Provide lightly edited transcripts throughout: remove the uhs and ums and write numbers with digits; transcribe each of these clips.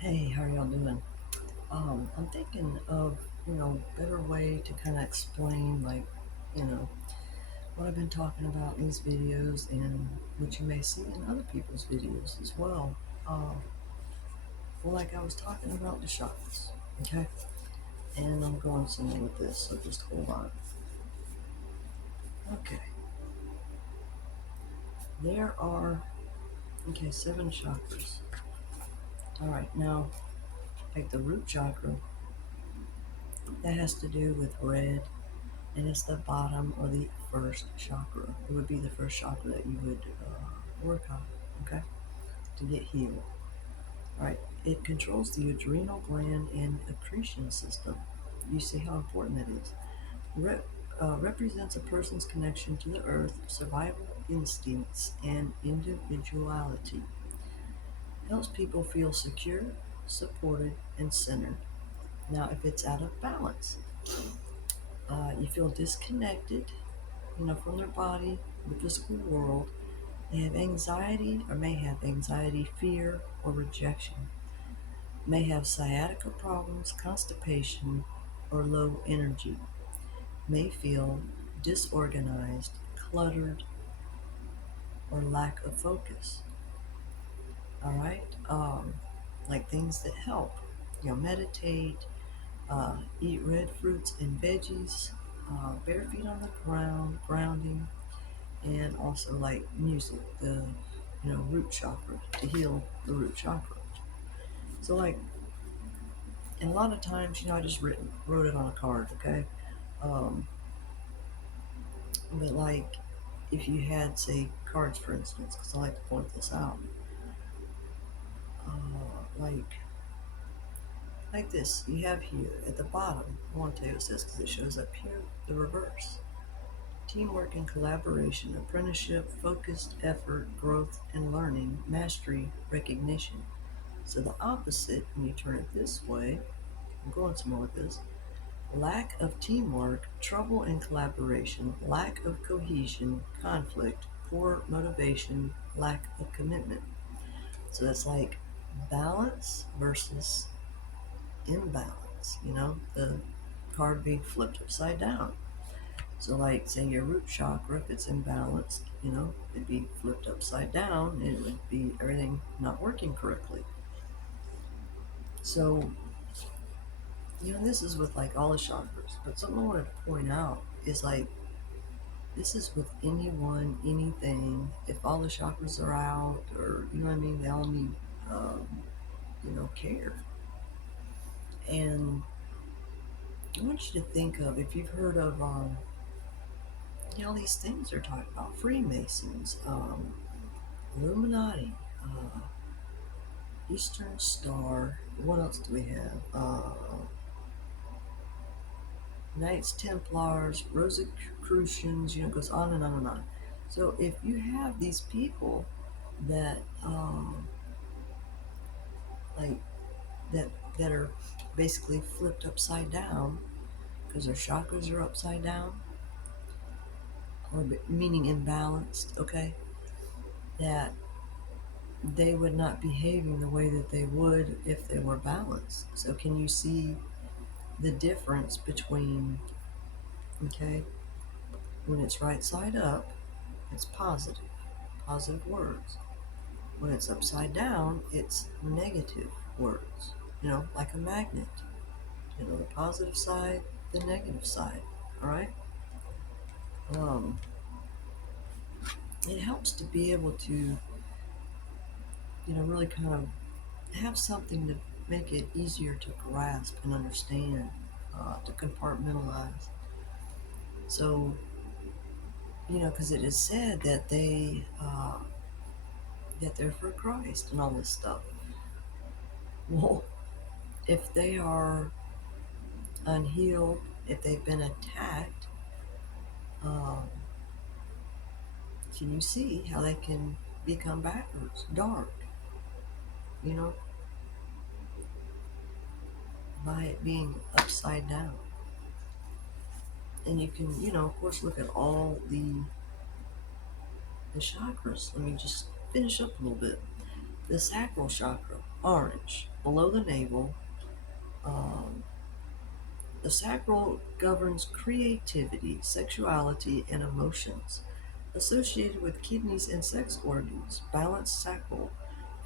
Hey, how y'all doing? I'm thinking of, better way to kind of explain, you know, what I've been talking about in these videos and what you may see in other people's videos as well. Uh, well, like I was talking about the chakras, okay? And I'm going somewhere with this, so just hold on. Okay, there are, seven chakras. All right, now, like the root chakra, that has to do with red, and it's the bottom or the first chakra. It would be the first chakra that you would work on, okay, to get healed. All right, it controls the adrenal gland and accretion system. You see how important that is. Represents a person's connection to the earth, survival instincts, and individuality. Helps people feel secure, supported, and centered. Now, if it's out of balance, you feel disconnected, from their body, the physical world. They have anxiety or may have anxiety, fear, or rejection. May have sciatica problems, constipation, or low energy. May feel disorganized, cluttered, or lack of focus. All right? Like things that help. Meditate, eat red fruits and veggies, bare feet on the ground, grounding, and also like music, the root chakra, to heal the root chakra. So like, and a lot of times, I just wrote it on a card, okay. um, but like, if you had, say, cards, for instance, because I like to point this out, like this, you have here at the bottom, I want to tell you what it says because it shows up here, the reverse: teamwork and collaboration, apprenticeship, focused effort, growth and learning, mastery, recognition. So the opposite, when you turn it this way, I'm going somewhere with this: lack of teamwork, trouble in collaboration, lack of cohesion, conflict, poor motivation, lack of commitment. So that's like balance versus imbalance, the card being flipped upside down. So, like, say your root chakra, if it's imbalanced, it'd be flipped upside down and it would be everything not working correctly. So, this is with like all the chakras. But something I wanted to point out is like, this is with anyone, anything. If all the chakras are out, or you know what I mean, they all need, um, care. And I want you to think of, if you've heard of, all these things they're talking about: Freemasons, Illuminati, Eastern Star. What else do we have? Knights Templars, Rosicrucians, it goes on and on and on. So if you have these people that like that that are basically flipped upside down because their chakras are upside down, or meaning imbalanced, okay, that they would not behaving the way that they would if they were balanced. So can you see the difference between, okay, when it's right side up, it's positive words. When it's upside down, it's negative words, like a magnet. The positive side, the negative side. All right. Um, it helps to be able to, really kind of have something to make it easier to grasp and understand, to compartmentalize. So, because it is said that that they're for Christ and all this stuff. Well, if they are unhealed, if they've been attacked, um, can you see how they can become backwards, dark, you know, by it being upside down? And you can, of course, look at all the chakras. Let me just finish up a little bit. The sacral chakra. orange, below the navel. Um, the sacral governs creativity, sexuality, and emotions. Associated with kidneys and sex organs, balanced sacral,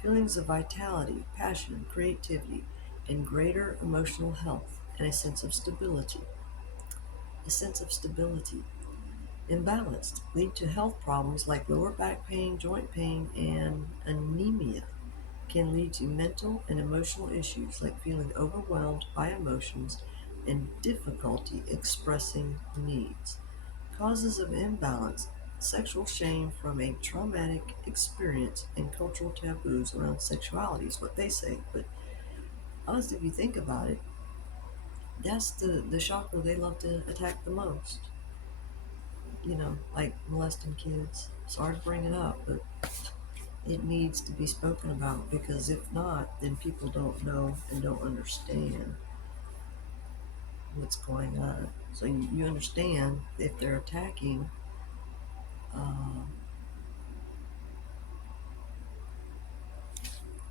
feelings of vitality, passion, creativity, and greater emotional health, and a sense of stability. A sense of stability. Imbalanced lead to health problems like lower back pain, joint pain, and anemia. Can lead to mental and emotional issues like feeling overwhelmed by emotions and difficulty expressing needs. Causes of imbalance: sexual shame from a traumatic experience and cultural taboos around sexuality is what they say. But honestly, if you think about it, that's the chakra they love to attack the most. Like molesting kids. Sorry to bring it up, but it needs to be spoken about, because if not, then people don't know and don't understand what's going on. So you understand if they're attacking uh,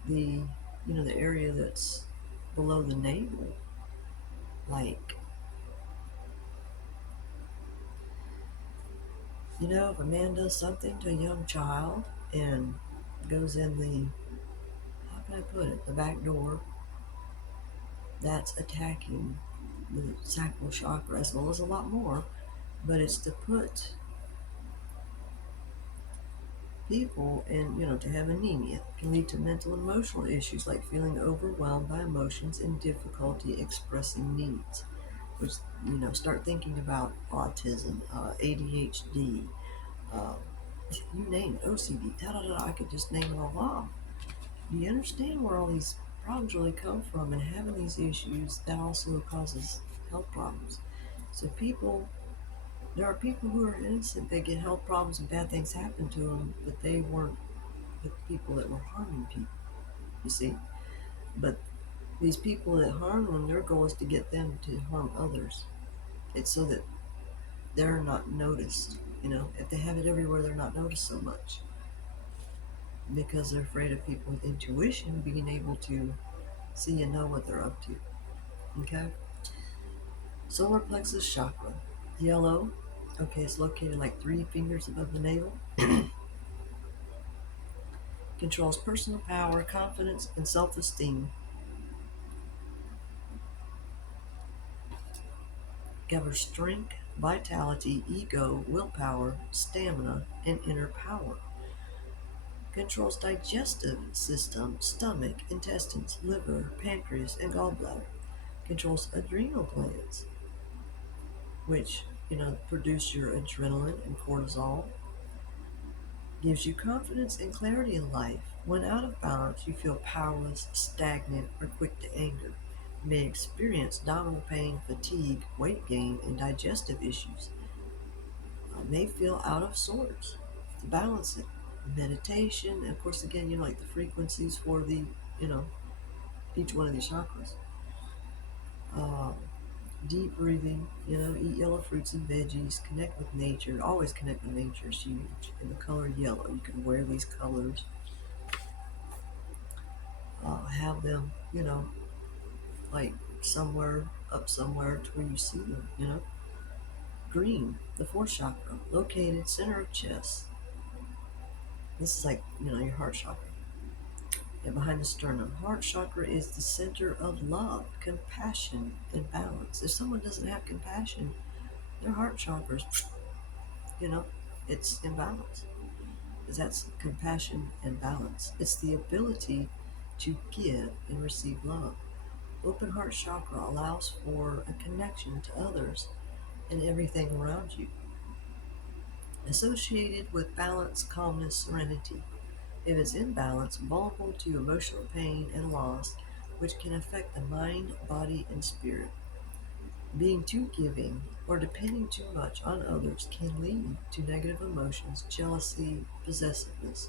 the the area that's below the navel, like if a man does something to a young child and goes in the, how can I put it, the back door, that's attacking the sacral chakra as well as a lot more. But it's to put people and to have anemia. It can lead to mental and emotional issues like feeling overwhelmed by emotions and difficulty expressing needs. Which, start thinking about autism, ADHD, uh, you name it, OCD, da da da. I could just name it all off. Do you understand where all these problems really come from? And having these issues, that also causes health problems. So there are people who are innocent. They get health problems and bad things happen to them, but they weren't the people that were harming people, you see. But these people that harm them, their goal is to get them to harm others. It's so that they're not noticed. If they have it everywhere, they're not noticed so much because they're afraid of people with intuition being able to see and know what they're up to. Okay? Solar plexus chakra. Yellow. Okay, it's located like 3 fingers above the navel. Controls personal power, confidence, and self esteem. Governs strength, vitality, ego, willpower, stamina, and inner power. Controls digestive system, stomach, intestines, liver, pancreas, and gallbladder. Controls adrenal glands, which produce your adrenaline and cortisol. Gives you confidence and clarity in life. When out of balance, you feel powerless, stagnant, or quick to anger. You may experience abdominal pain, fatigue, weight gain, and digestive issues. May feel out of sorts. To balance it, meditation, and of course, again, like the frequencies for the, you know, each one of these chakras. Uh, Deep breathing, eat yellow fruits and veggies, connect with nature. Always connect with nature is huge. And the color yellow, you can wear these colors, have them, like somewhere up somewhere to where you see them. Green, the fourth chakra, located center of chest. This is like, your heart chakra. And behind the sternum, heart chakra is the center of love, compassion, and balance. If someone doesn't have compassion, their heart chakra's, you know, it's imbalance. Because that's compassion and balance. It's the ability to give and receive love. Open heart chakra allows for a connection to others and everything around you. Associated with balance, calmness, serenity. If it's imbalanced, vulnerable to emotional pain and loss, which can affect the mind, body, and spirit. Being too giving or depending too much on others can lead to negative emotions, jealousy, possessiveness.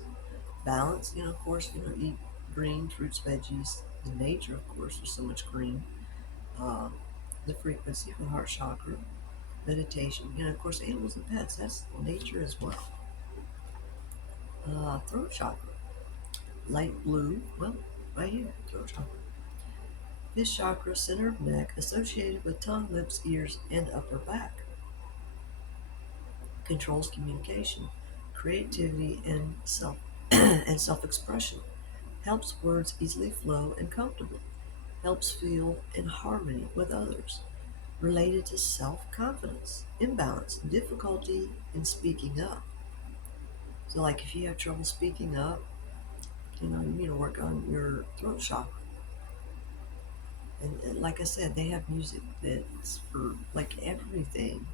Balance, of course, eat green fruits, veggies. In nature, of course, there's so much green. Uh, the frequency of the heart chakra, meditation, of course, animals and pets, that's nature as well. Throat chakra, light blue, well, right here, throat chakra. This chakra, center of neck, associated with tongue, lips, ears, and upper back. Controls communication, creativity, and self-expression. Helps words easily flow and comfortably. Helps feel in harmony with others. Related to self-confidence, imbalance, difficulty in speaking up. So, like if you have trouble speaking up, you need to work on your throat chakra. And like I said, they have music that's for like everything.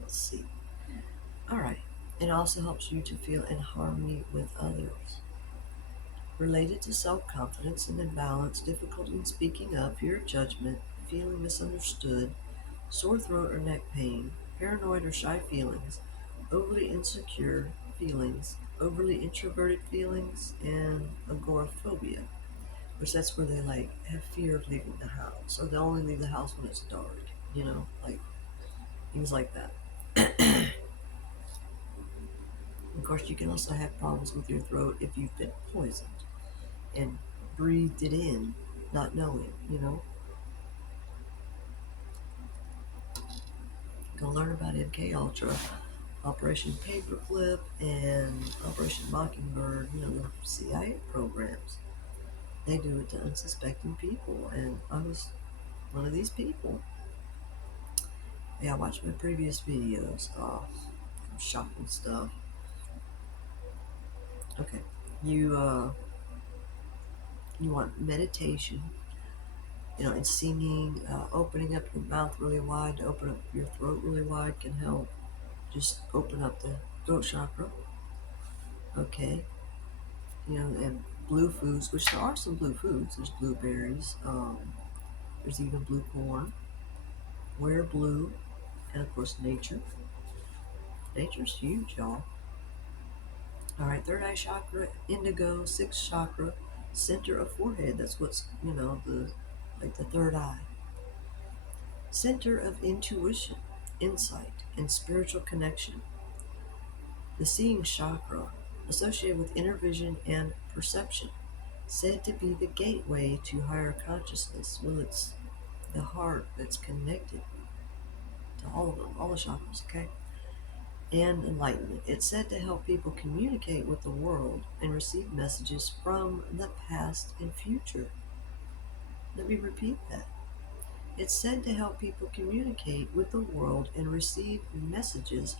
Let's see. All right. It also helps you to feel in harmony with others. Related to self confidence and imbalance, difficulty in speaking up, fear of judgment, feeling misunderstood, sore throat or neck pain, paranoid or shy feelings, overly insecure feelings, overly introverted feelings, and agoraphobia, which that's where they like have fear of leaving the house. So they only leave the house when it's dark, like things like that. Of course, you can also have problems with your throat if you've been poisoned and breathed it in, not knowing. Go learn about MK Ultra, Operation Paperclip, and Operation Mockingbird, the CIA programs. They do it to unsuspecting people, and I was one of these people. Yeah, watch my previous videos. Shocking stuff. Okay, you you want meditation, and singing, opening up your mouth really wide to open up your throat really wide can help. Just open up the throat chakra. Okay, and blue foods, which there are some blue foods. There's blueberries. There's even blue corn. Wear blue, and of course nature. Nature's huge, y'all. All right, third eye chakra, indigo, sixth chakra, center of forehead. That's what's the third eye. Center of intuition, insight, and spiritual connection. The seeing chakra, associated with inner vision and perception, said to be the gateway to higher consciousness. Well, it's the heart that's connected to all of them, all the chakras, okay? And enlightenment. It's said to help people communicate with the world and receive messages from the past and future. Let me repeat that. It's said to help people communicate with the world and receive messages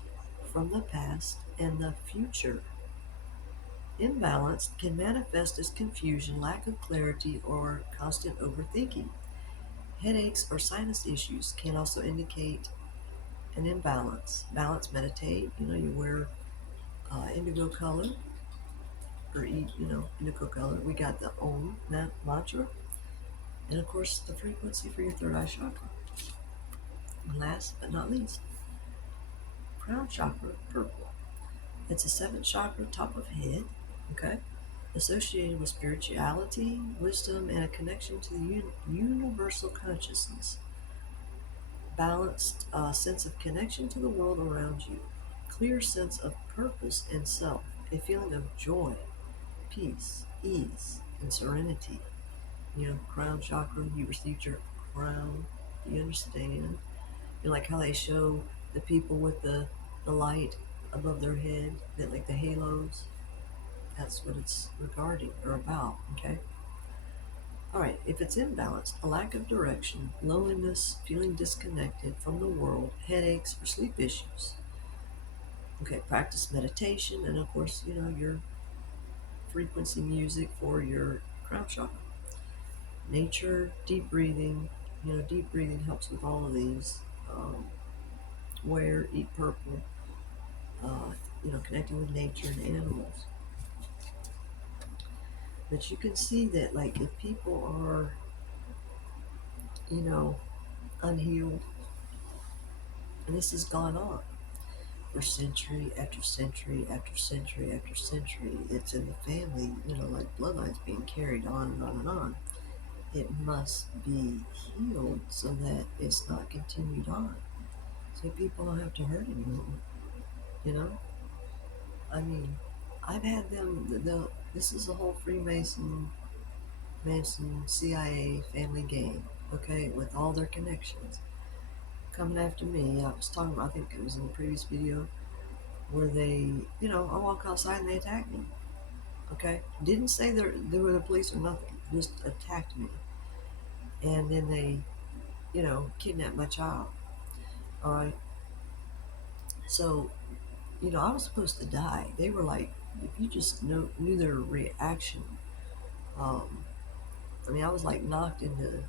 from the past and the future. Imbalance can manifest as confusion, lack of clarity, or constant overthinking. Headaches or sinus issues can also indicate an imbalance. Balance, meditate. You wear indigo color or eat, indigo color. We got the Om mantra, and of course the frequency for your third eye chakra. And last but not least, crown chakra, purple. It's a seventh chakra, top of head. Okay, associated with spirituality, wisdom, and a connection to the universal consciousness. Balanced sense of connection to the world around you. Clear sense of purpose and self. A feeling of joy, peace, ease, and serenity. Crown chakra, you received your crown. Do you understand? Like how they show the people with the light above their head, that like the halos. That's what it's regarding or about, okay? All right, if it's imbalanced, a lack of direction, loneliness, feeling disconnected from the world, headaches, or sleep issues. Okay, practice meditation, and of course, your frequency music for your crown chakra. Nature, deep breathing. Deep breathing helps with all of these. Wear, eat purple. Connecting with nature and animals. But you can see that, like, if people are, unhealed, and this has gone on for century after century after century after century, it's in the family, like bloodlines being carried on and on and on. It must be healed so that it's not continued on. So people don't have to hurt anymore. I mean, I've had them, This is a whole Manson, CIA family game, okay, with all their connections coming after me. I was talking about, I think it was in the previous video, where they, I walk outside and they attack me, okay? Didn't say they were the police or nothing, just attacked me. And then they, kidnapped my child, all right? So, I was supposed to die. They were like, if you just knew their reaction, um, I mean, I was like knocked into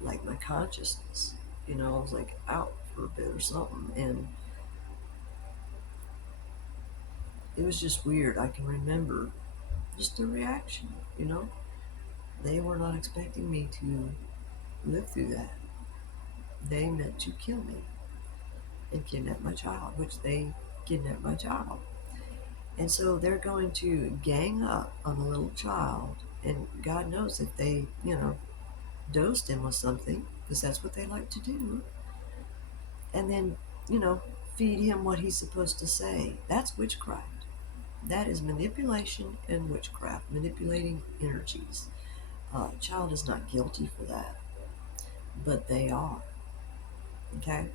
like my consciousness. I was like out for a bit or something, and it was just weird. I can remember just the reaction. They were not expecting me to live through that. They meant to kill me and kidnap my child, which they kidnapped my child. And so they're going to gang up on a little child, and God knows if they, dosed him with something, because that's what they like to do, and then, you know, feed him what he's supposed to say. That's witchcraft. That is manipulation and witchcraft, manipulating energies. Child is not guilty for that, but they are. Okay?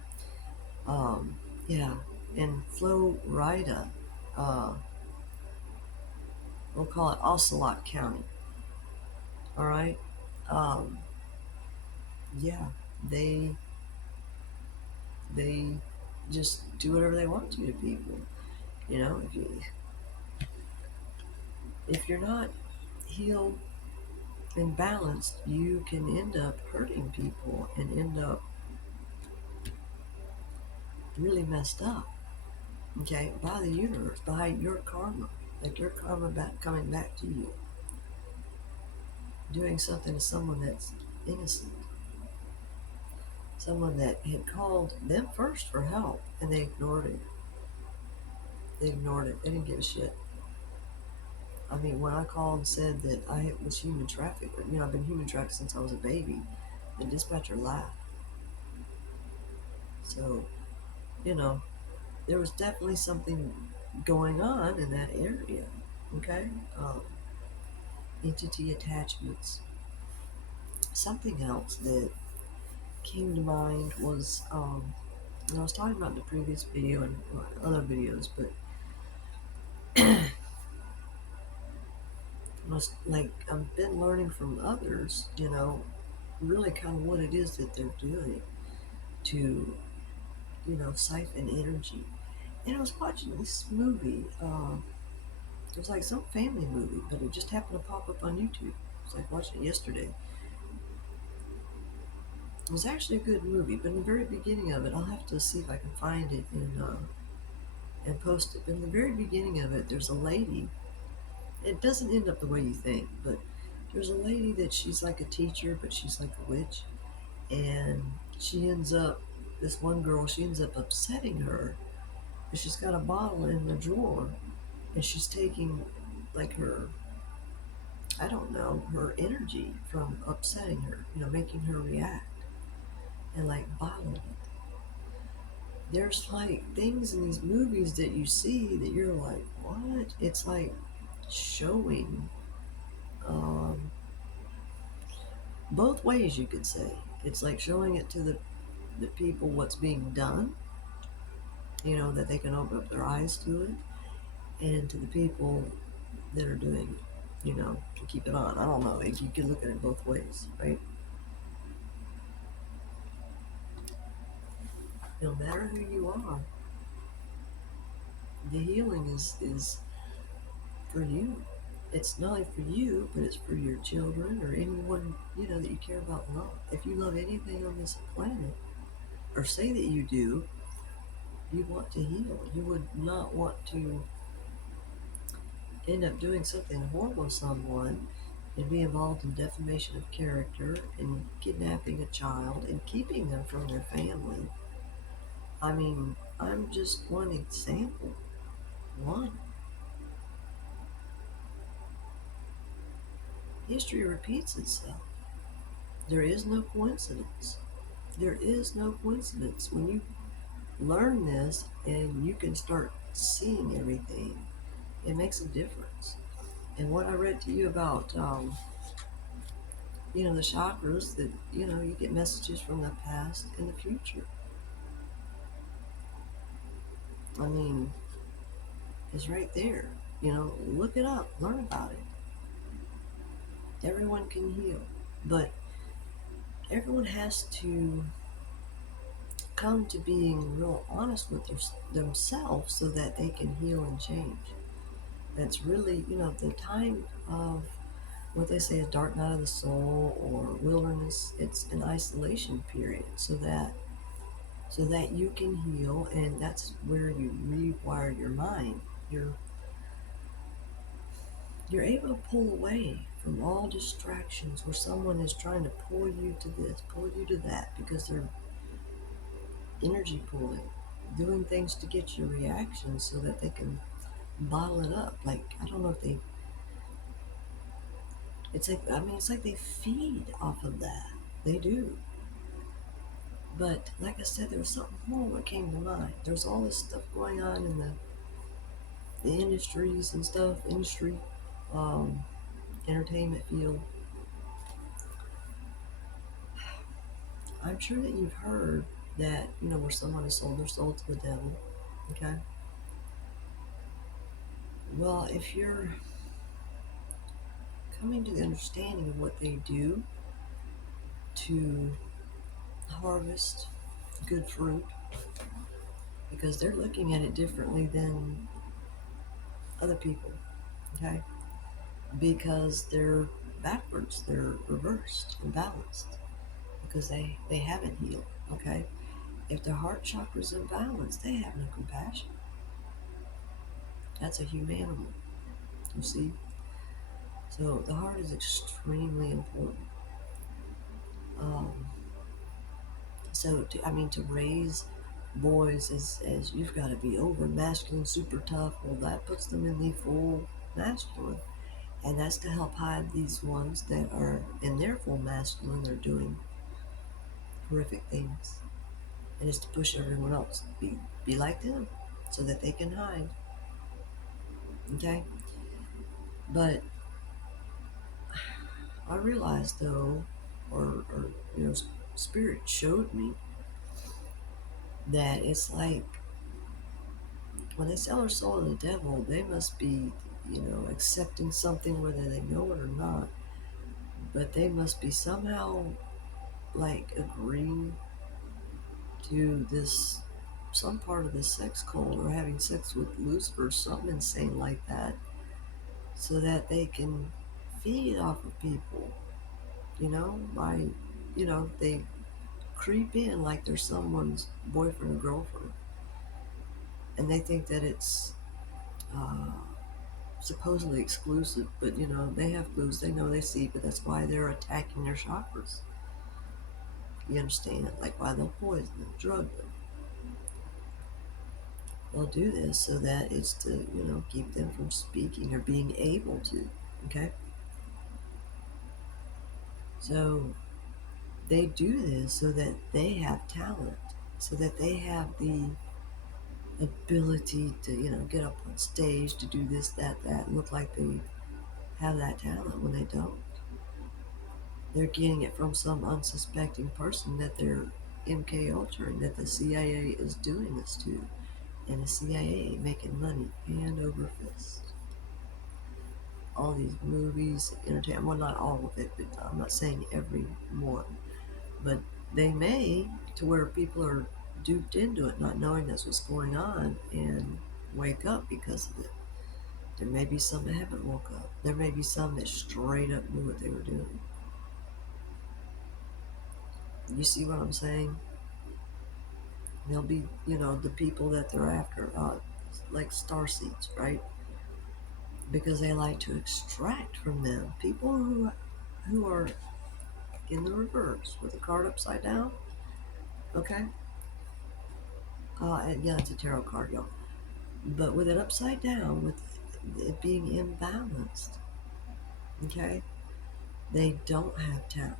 Um, yeah. In Florida, uh, we'll call it Ocelot County. All right? Um, yeah. They they just do whatever they want to people. If you're not healed and balanced, you can end up hurting people and end up really messed up. Okay, by the universe, by your karma, like your karma coming back to you, doing something to someone that's innocent, someone that had called them first for help, and they ignored it. They ignored it. They didn't give a shit. I mean, when I called and said that I was human trafficked, I've been human trafficked since I was a baby, the dispatcher laughed. So, you know, there was definitely something going on in that area. Okay, entity attachments. Something else that came to mind was, I was talking about in the previous video and other videos, but like I've been learning from others, really kind of what it is that they're doing to, siphon energy. And I was watching this movie. It was like some family movie, but it just happened to pop up on YouTube. I was like watching it yesterday. It was actually a good movie, but in the very beginning of it, I'll have to see if I can find it and post it. But in the very beginning of it, there's a lady. It doesn't end up the way you think, but there's a lady that she's like a teacher, but she's like a witch, and she ends up, this one girl, she ends up upsetting her, but she's got a bottle in the drawer, and she's taking like her, I don't know, her energy from upsetting her, making her react, and like bottling it. There's like things in these movies that you see that you're like, what? It's like showing um, both ways, you could say. It's like showing it to the people what's being done, that they can open up their eyes to it, and to the people that are doing it, to keep it on. I don't know. You could look at it both ways, right? No matter who you are, the healing is for you. It's not only for you, but it's for your children or anyone, that you care about and love. If you love anything on this planet, or say that you do, you want to heal. You would not want to end up doing something horrible to someone and be involved in defamation of character and kidnapping a child and keeping them from their family. I mean, I'm just one example. One. History repeats itself. There is no coincidence. There is no coincidence. When you learn this and you can start seeing everything, it makes a difference. And what I read to you about, the chakras, that, you get messages from the past and the future. I mean, it's right there. Look it up, learn about it. Everyone can heal, but everyone has to come to being real honest with themselves so that they can heal and change. That's really, the time of what they say is dark night of the soul or wilderness. It's an isolation period so that you can heal, and that's where you rewire your mind. You're able to pull away from all distractions where someone is trying to pull you to this, pull you to that, because they're energy pulling, doing things to get your reaction so that they can bottle it up. Like, I don't know if they, it's like they feed off of that. They do. But like I said, there was something more that came to mind. There's all this stuff going on in the industries and stuff, um, entertainment field. I'm sure that you've heard that, where someone has sold their soul to the devil. Okay? Well, if you're coming to the understanding of what they do to harvest good fruit, because they're looking at it differently than other people, okay? Because they're backwards, they're reversed and balanced, because they haven't healed, okay? If their heart chakra's in balance, they have no compassion. That's a human animal, you see? So the heart is extremely important. Um, to raise boys as you've got to be over masculine, super tough. Well, that puts them in the full masculine, and that's to help hide these ones that are in their full masculine. They're doing horrific things, and it's to push everyone else be like them, so that they can hide. Okay, but I realized though, or Spirit showed me that it's like when they sell their soul to the devil, they must be, accepting something whether they know it or not. But they must be somehow like agreeing to this, some part of the sex cult, or having sex with Lucifer, something insane like that, so that they can feed off of people, by, they creep in like they're someone's boyfriend or girlfriend. And they think that it's uh, supposedly exclusive, but they have clues, they know, they see, but that's why they're attacking their chakras. You understand? Like why they'll poison them, drug them. They'll do this so that it's to, keep them from speaking or being able to. Okay? So they do this so that they have talent, so that they have the ability to, get up on stage to do this, that, and look like they have that talent when they don't. They're getting it from some unsuspecting person that they're MK Ultraing, that the CIA is doing this to, and the CIA making money hand over fist. All these movies, entertainment, well, not all of it, but I'm not saying every one, but they may, to where people are duped into it, not knowing that's what's going on, and wake up because of it. There may be some that haven't woke up. There may be some that straight up knew what they were doing. You see what I'm saying? They'll be, the people that they're after, like starseeds, right? Because they like to extract from them people who are in the reverse with the card upside down. Okay, and yeah, it's a tarot card, y'all. But with it upside down, with it being imbalanced, okay, they don't have talents.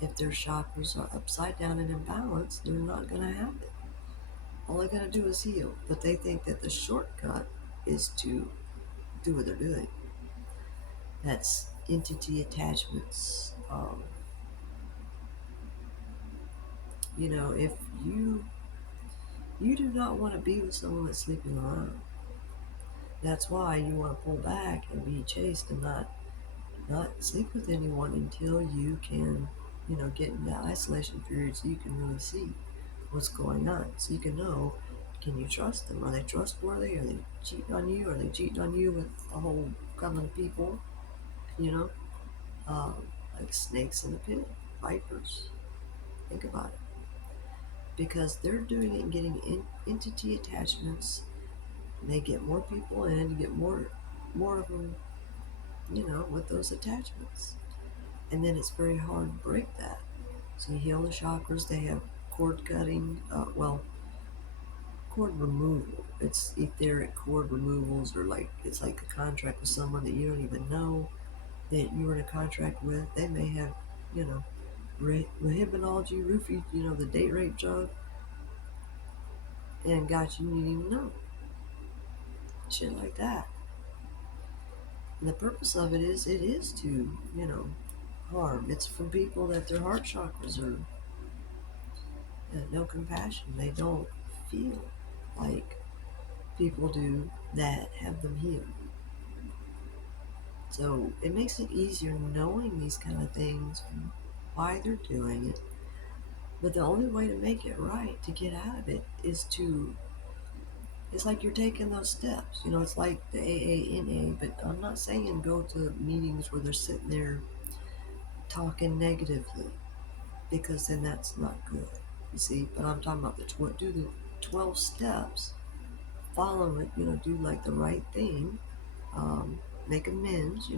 If their chakras are upside down and imbalanced, they're not going to have it. All they're going to do is heal. But they think that the shortcut is to do what they're doing. That's entity attachments. If you do not want to be with someone that's sleeping around, that's why you want to pull back and be chaste and not sleep with anyone until you can, get in that isolation period so you can really see what's going on. So you can know, can you trust them? Are they trustworthy? Are they cheating on you? Are they cheating on you with a whole coven of people? You know, um, like snakes in a pit, vipers. Think about it. Because they're doing it and getting entity attachments. And they get more people in, you get more of them, with those attachments. And then it's very hard to break that. So you heal the chakras. They have cord cutting, cord removal. It's etheric cord removals, or like it's like a contract with someone that you don't even know that you were in a contract with. They may have, you know, rehibinology, roofie, the date rape drug, and got you didn't even know. Shit like that. And the purpose of it is to, harm. It's for people that their heart chakras are no compassion. They don't feel like people do that have them healed. So it makes it easier knowing these kind of things, why they're doing it. But the only way to make it right, to get out of it, it's like you're taking those steps. It's like the AANA, but I'm not saying go to meetings where they're sitting there talking negatively, because then that's not good. You see, but I'm talking about do the 12 steps, follow it, do like the right thing, make amends,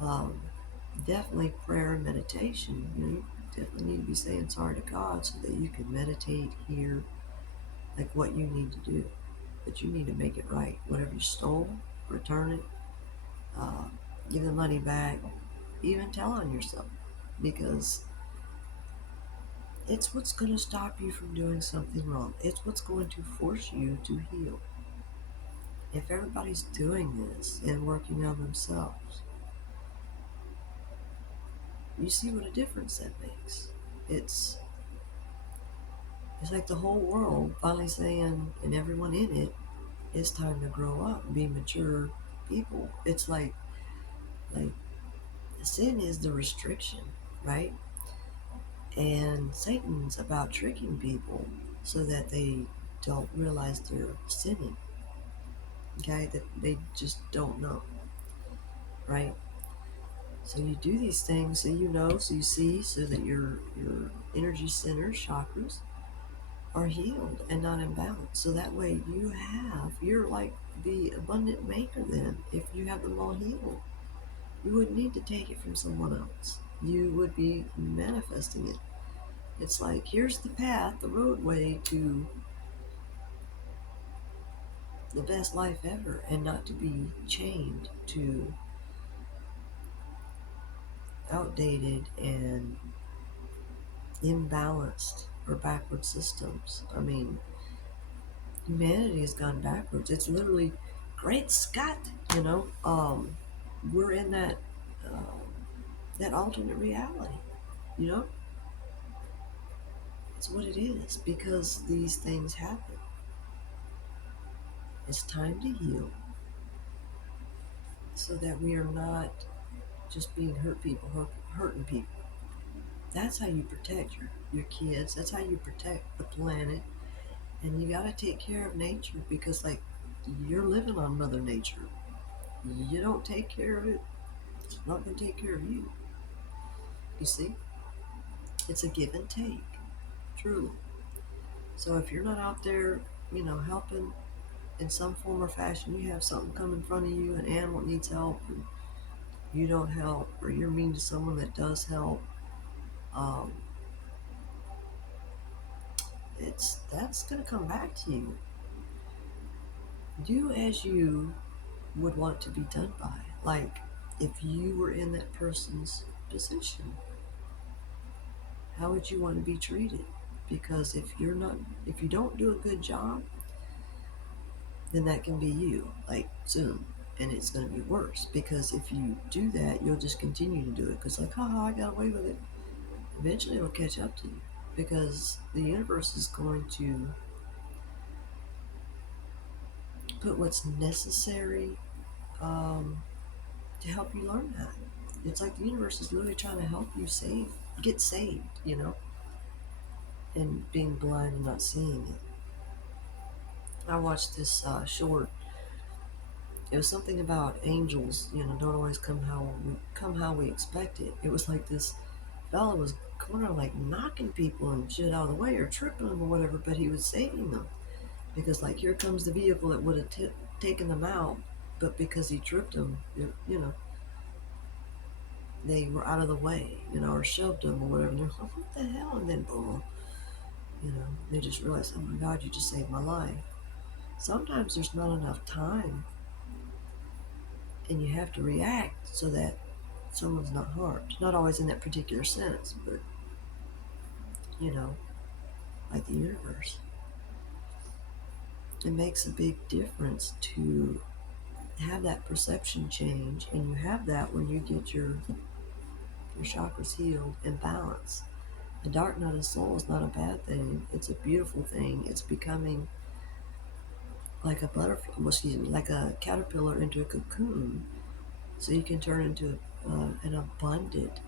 um, definitely prayer and meditation. You definitely need to be saying sorry to God so that you can meditate, hear like what you need to do. But you need to make it right. Whatever you stole, return it, uh, give the money back, even tell on yourself, because it's what's going to stop you from doing something wrong. It's what's going to force you to heal. If everybody's doing this and working on themselves, you see what a difference that makes. It's like the whole world finally saying, and everyone in it, it's time to grow up and be mature people. It's like sin is the restriction, right? And Satan's about tricking people so that they don't realize they're sinning. Okay, that they just don't know, right? So you do these things so so you see, so that your energy centers, chakras, are healed and not imbalanced. So that way you're like the abundant maker then. If you have them all healed, you wouldn't need to take it from someone else. You would be manifesting it. It's like, here's the path, the roadway to the best life ever, and not to be chained to outdated and imbalanced or backward systems. I mean, humanity has gone backwards. It's literally, great Scott, we're in um, that alternate reality. You know, it's what it is, because these things happen. It's time to heal, so that we are not just being hurting people. That's how you protect your kids. That's how you protect the planet. And you got to take care of nature, because, like, you're living on Mother Nature. You don't take care of it, it's not going to take care of you. You see? It's a give and take, truly. So if you're not out there, helping in some form or fashion, you have something come in front of you, an animal needs help, and you don't help, or you're mean to someone that does help, um, that's going to come back to you. Do as you would want to be done by. Like, if you were in that person's position, how would you want to be treated? Because if you don't do a good job, then that can be you, like, soon. and it's going to be worse, because if you do that, you'll just continue to do it because, like, haha, I got away with it. Eventually it'll catch up to you, because the universe is going to put what's necessary to help you learn that. It's like the universe is literally trying to help you get saved, and being blind and not seeing it. I watched this short. It was something about angels, don't always come how we expect it. It was like this fella was going around like knocking people and shit out of the way or tripping them or whatever, but he was saving them, because like here comes the vehicle that would have taken them out, but because he tripped them, they were out of the way, or shoved them or whatever. And they're like, what the hell? And then boom, they just realized, oh my God, you just saved my life. Sometimes there's not enough time, and you have to react so that someone's not harmed. Not always in that particular sense, but you know, like the universe. It makes a big difference to have that perception change, and you have that when you get your chakras healed and balanced. The dark night of soul is not a bad thing. It's a beautiful thing. It's becoming like a butterfly, like a caterpillar into a cocoon, so you can turn into an abundant,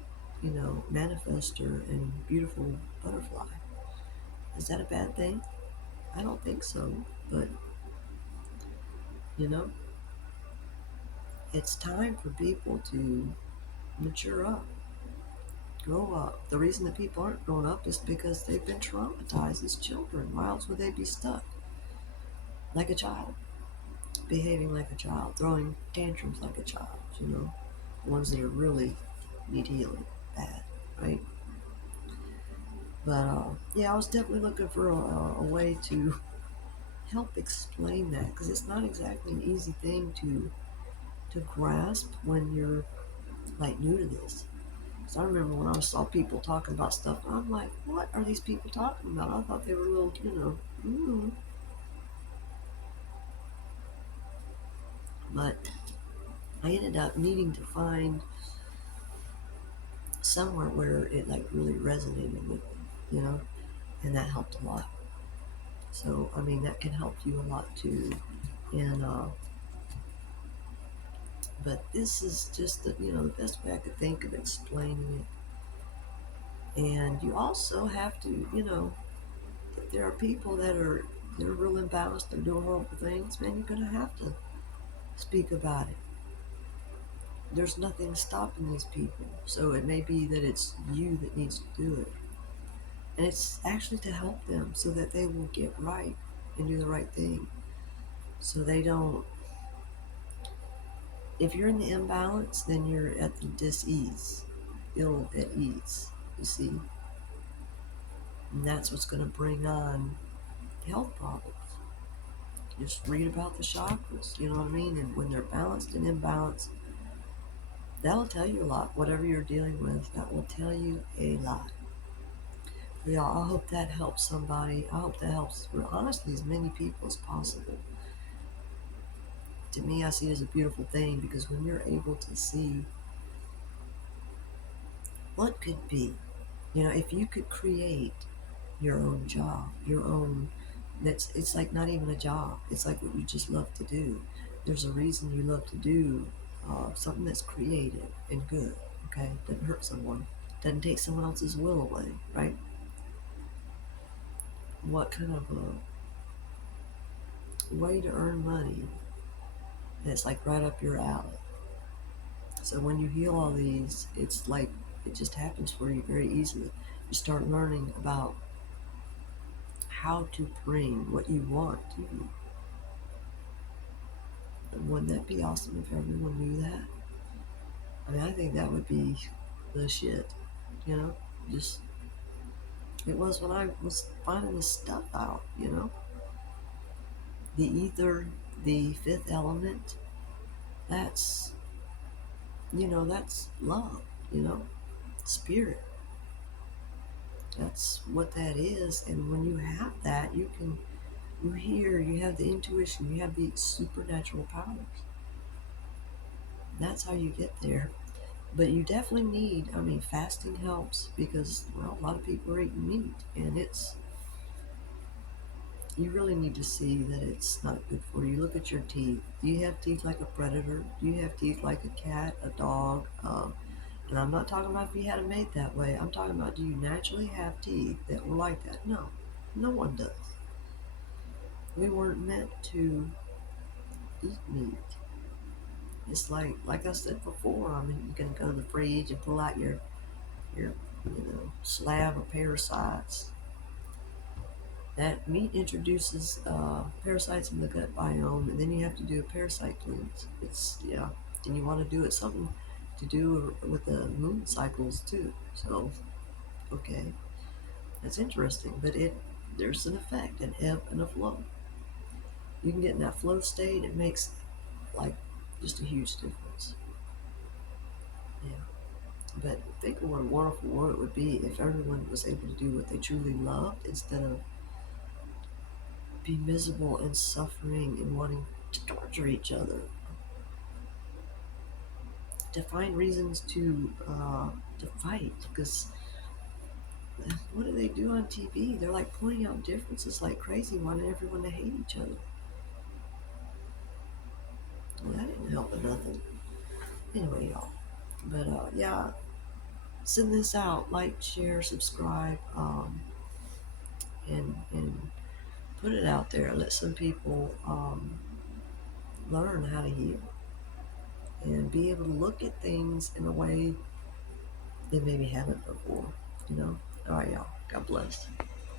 manifester and beautiful butterfly. Is that a bad thing? I don't think so. But, you know, it's time for people to mature up, grow up. The reason that people aren't growing up is because they've been traumatized as children. Why else would they be stuck like a child, behaving like a child, throwing tantrums like a child, the ones that are really need healing bad, right? But yeah, I was definitely looking for a way to help explain that, because it's not exactly an easy thing to grasp when you're like new to this. So I remember when I saw people talking about stuff, I'm like, what are these people talking about? I thought they were little, But I ended up needing to find somewhere where it like really resonated with me, and that helped a lot. So I mean, that can help you a lot too. And but this is just the best way I could think of explaining it. And you also have to, if there are people they're real imbalanced, they're doing horrible things, man, you're gonna have to speak about it. There's nothing stopping these people. So it may be that it's you that needs to do it. And it's actually to help them so that they will get right and do the right thing. So they don't, if you're in the imbalance, then you're at the dis-ease, ill at ease, you see. And that's what's going to bring on health problems. Just read about the chakras, you know what I mean? And when they're balanced and imbalanced, that'll tell you a lot. Whatever you're dealing with, that will tell you a lot. Yeah, I hope that helps somebody. I hope that helps, honestly, as many people as possible. To me, I see it as a beautiful thing, because when you're able to see what could be, if you could create your own job, it's like not even a job. It's like what you just love to do. There's a reason you love to do something that's creative and good, okay? Doesn't hurt someone, doesn't take someone else's will away, right? What kind of a way to earn money that's like right up your alley? So when you heal all these, it's like it just happens for you very easily. You start learning about how to bring what you want to you. And wouldn't that be awesome if everyone knew that? I mean, I think that would be the shit, Just, it was when I was finding this stuff out, The ether, the fifth element, that's, that's love, spirit. That's what that is. And when you have that, you hear, you have the intuition, you have the supernatural powers. That's how you get there. But you definitely need, I mean, fasting helps because, well, a lot of people are eating meat, and you really need to see that it's not good for you. Look at your teeth. Do you have teeth like a predator? Do you have teeth like a cat, a dog? And I'm not talking about if you had them made that way. I'm talking about, do you naturally have teeth that were like that? No, no one does. We weren't meant to eat meat. It's like I said before. I mean, you can go to the fridge and pull out your slab of parasites. That meat introduces parasites in the gut biome, and then you have to do a parasite cleanse. It's yeah, and you want to do it something to do with the moon cycles too. So okay, that's interesting, but there's an effect, an ebb and a flow. You can get in that flow state. It makes like just a huge difference. Yeah. But think of what a wonderful world it would be if everyone was able to do what they truly loved instead of be miserable and suffering and wanting to torture each other, to find reasons to fight. Because what do they do on TV? They're like pointing out differences like crazy, wanting everyone to hate each other. Well, that didn't help with nothing. Anyway, y'all. But yeah, send this out. Like, share, subscribe, and put it out there. Let some people learn how to heal and be able to look at things in a way they maybe haven't before. You know. All right, y'all. God bless.